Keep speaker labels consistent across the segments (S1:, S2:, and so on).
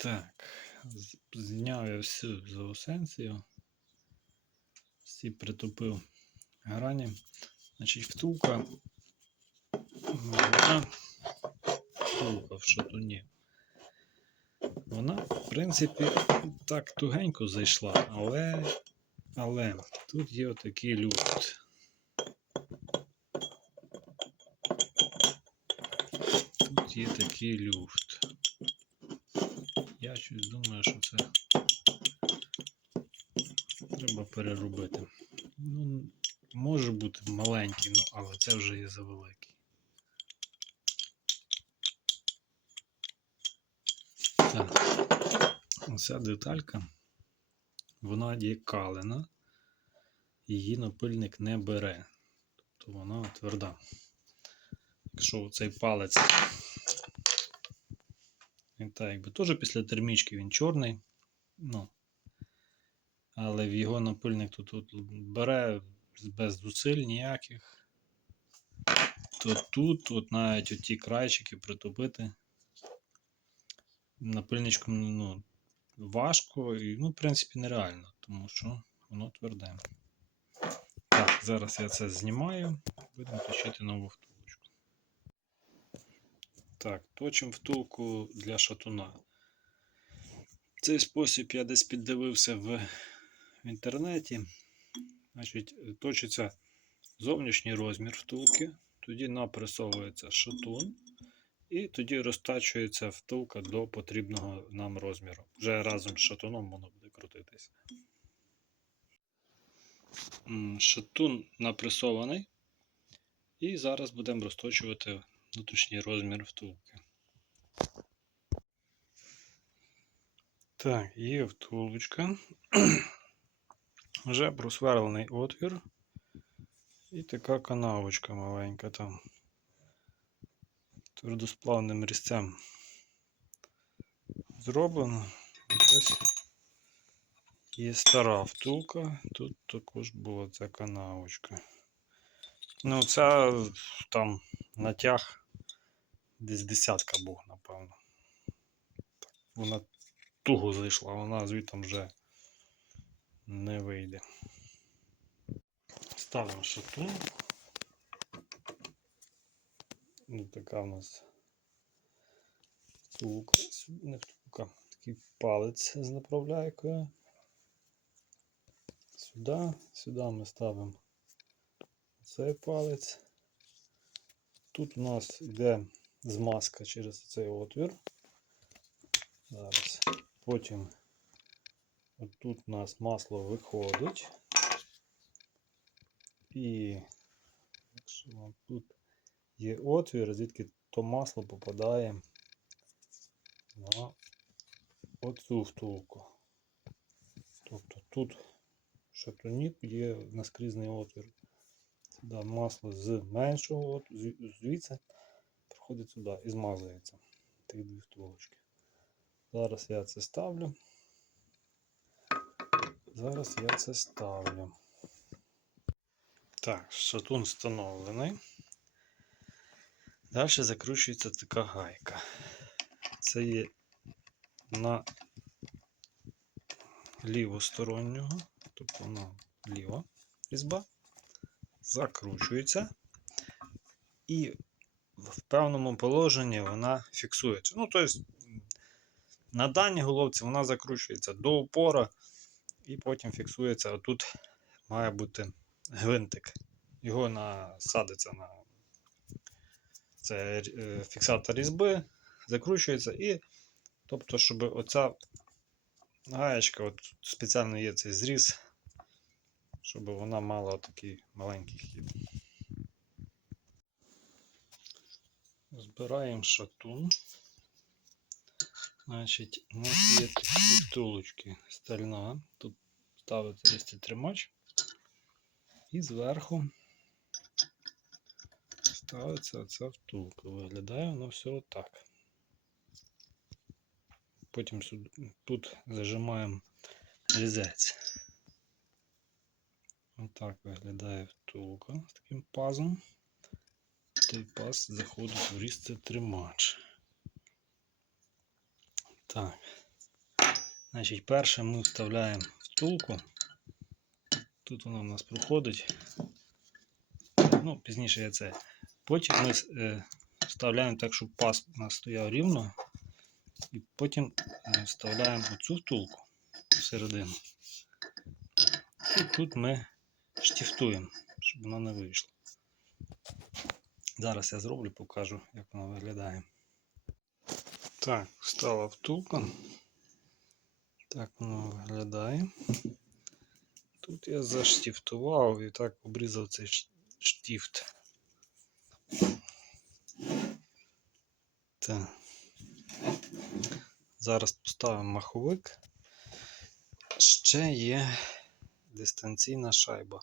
S1: Так, зняв я всю заосенцію. Всі притупив грані. Значить, втулка. Вона втулка в шатуні. Вона, в принципі, так тугенько зайшла, але, але тут є отакий люфт. Тут є такий люфт. Я щось думаю, що це треба переробити. Ну, може бути маленький, ну, але це вже є завеликий. Так. Оця деталька, вона є калена, її напильник не бере. Тобто вона тверда. Якщо цей палець так, якби теж після термічки він чорний. Ну, але в його напильник тут, тут бере без зусиль ніяких. То тут, от навіть оті крайчики притупити напильничком ну, важко і, ну, в принципі, нереально, тому що воно тверде. Так, зараз я це знімаю, будемо точити нову втулочку. Так, точимо втулку для шатуна. Цей спосіб я десь піддивився в, інтернеті. Значить, точиться зовнішній розмір втулки, тоді напресовується шатун, і тоді розтачується втулка до потрібного нам розміру. Вже разом з шатуном воно буде крутитися. Шатун напресований. І зараз будемо розточувати внутрішній розмір втулки. Так, є втулочка. Вже просверлений отвір. І така канавочка маленька там. Твердосплавним різцем зроблено. Ось є стара втулка. Тут також була ця канавочка. Ну, ця там натяг десь десятка був, напевно. Вона туго зайшла, вона звідти вже не вийде. Ставимо шатун. Ну, така у нас втулка, не втулка, такий палець з направляйкою. Сюди, сюди ми ставимо цей палець. Тут у нас йде змазка через цей отвір. Зараз. Потім тут у нас масло виходить. І якщо тут є отвір, звідки то масло попадає на оцю втулку. Тобто тут в шатуні є наскрізний отвір. Сюди масло з меншого, звідси проходить сюди і змазується. Ті дві втулочки. Зараз я це ставлю. Зараз я це ставлю. Так, шатун встановлений. Далі закручується така гайка. Це є на лівостороннього, тобто на ліва різьба, закручується і в певному положенні вона фіксується. Ну, тобто, на даній головці вона закручується до упора і потім фіксується. А тут має бути гвинтик. Його насадиться на це е, фіксатор різьби, закручується і, тобто, щоб оця гаєчка, от спеціально є цей зріз, щоб вона мала такий маленький хід. Збираємо шатун. Значить, у нас є такі втулочки стальна. Тут ставиться різти тримач. І зверху ставиться оця втулка. Виглядає воно все отак. Потім сюди, тут зажимаємо різець. Отак виглядає втулка з таким пазом. Той паз заходить в різце тримач. Так. Значить, перше ми вставляємо втулку. Тут вона в нас проходить. Ну, пізніше я це. Потім ми е, вставляємо так, щоб паз у нас стояв рівно. І потім е, вставляємо оцю втулку всередину. І тут ми штифтуємо, щоб воно не вийшло. Зараз я зроблю, покажу, як воно виглядає. Так, встала втулка. Так воно виглядає. Тут я заштифтував і так обрізав цей ш- штифт. Так. Зараз поставимо маховик. Ще є дистанційна шайба.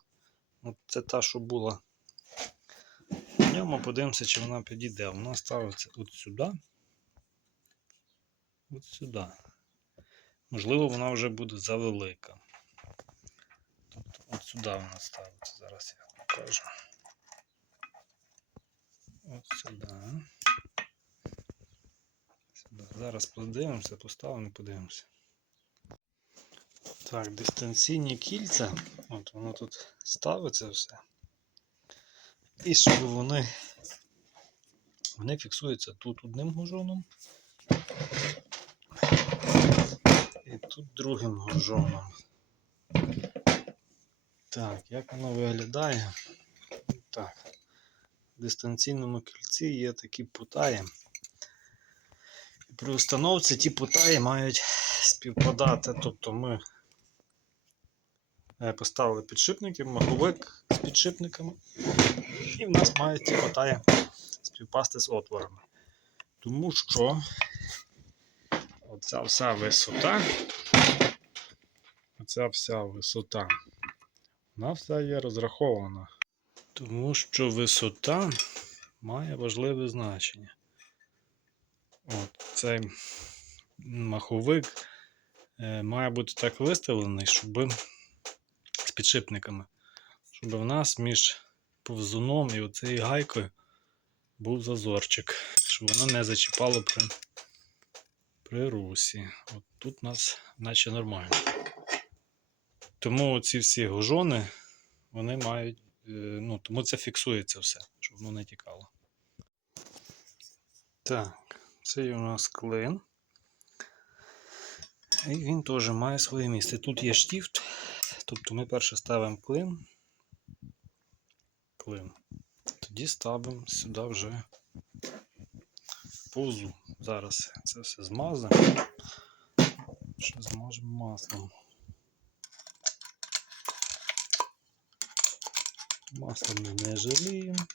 S1: От це та, що була. Ньому подивимося, чи вона підійде. Вона ставиться от сюди. От сюди. Можливо, вона вже буде завелика. Тобто от сюди вона ставиться. Зараз я вам покажу. От сюди. Сюди. Зараз подивимося, поставимо і подивимося. Так, дистанційні кільця. От воно тут ставиться все. І щоб вони, вони фіксуються тут одним гужоном. І тут другим гужоном. Так, як воно виглядає? Так. В дистанційному кільці є такі путаї. При установці ті путаї мають співпадати. Тобто ми поставили підшипники, маховик з підшипниками. І в нас мають ті путаї співпасти з отворами. Тому що оця вся висота, оця вся висота, вона вся є розрахована. Тому що висота має важливе значення. От цей маховик е, має бути так виставлений, щоб підшипниками, щоб в нас між повзуном і оцією гайкою був зазорчик, щоб воно не зачіпало при, при русі. От тут у нас наче нормально. Тому ці всі гужони, вони мають, е, ну, тому це фіксується все, щоб воно не тікало. Так, це у нас клин. І він теж має своє місце. Тут є штифт, тобто ми перше ставимо клин. Клин. Тоді ставимо сюди вже позу. Зараз це все змазимо. Ще змажемо маслом. Масло ми не жаліємо.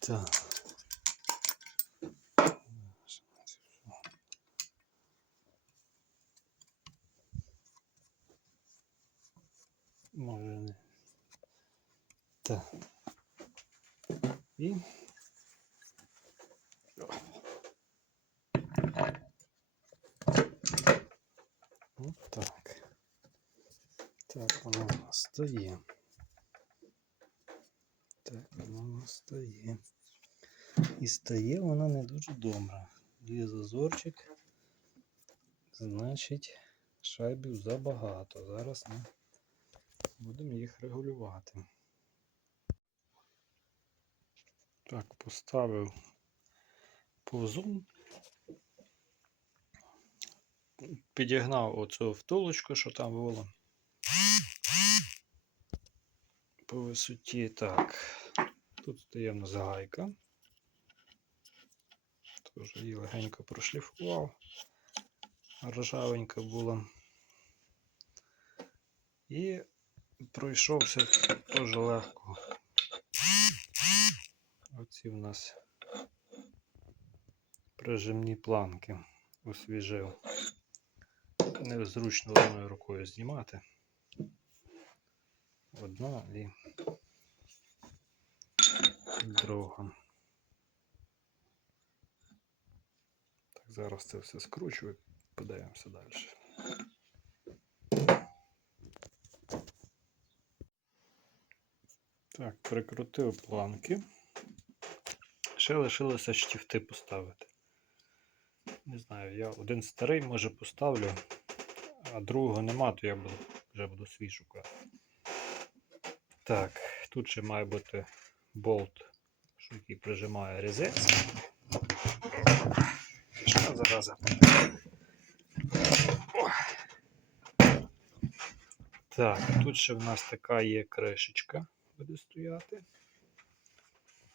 S1: Так. Може не. Так. І. От так. Воно у нас стає. Так, воно у нас стає. І стає воно не дуже добре. Є зазорчик. Значить, шайбів забагато. Зараз ми будемо їх регулювати. Так, поставив повзун. Підігнав оцю втулочку, що там було. По висоті так. Тут в нас. Тож її легенько прошліфував. Ржавенька була. І пройшовся теж легко. Оці в нас прижимні планки освіжив. Незручно одною рукою знімати. Одна і друга. Так, зараз це все скручую, подивимося далі. Так, прикрутив планки. Ще лишилося штифти поставити. Не знаю, я один старий може поставлю, а другого нема, то я буду, вже буду свій шукати. Так, тут ще має бути болт, що який прижимає резець. Що зараза? Так, тут ще в нас така є кришечка, буде стояти.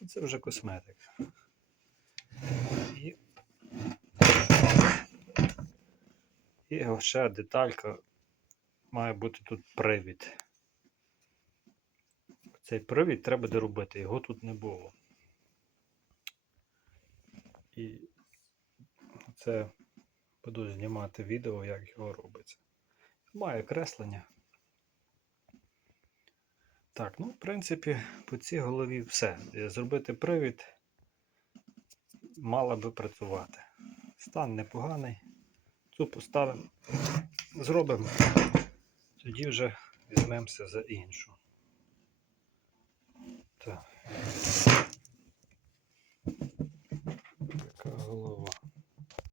S1: Це вже косметика. І, і ще деталька має бути тут привід. Цей привід треба доробити, його тут не було. І це буду знімати відео, як його робиться. Має креслення. Так, ну, в принципі, по цій голові все. Е, зробити привід мала би працювати. Стан непоганий. Цю поставимо, зробимо, тоді вже візьмемося за іншу. Так. Така голова.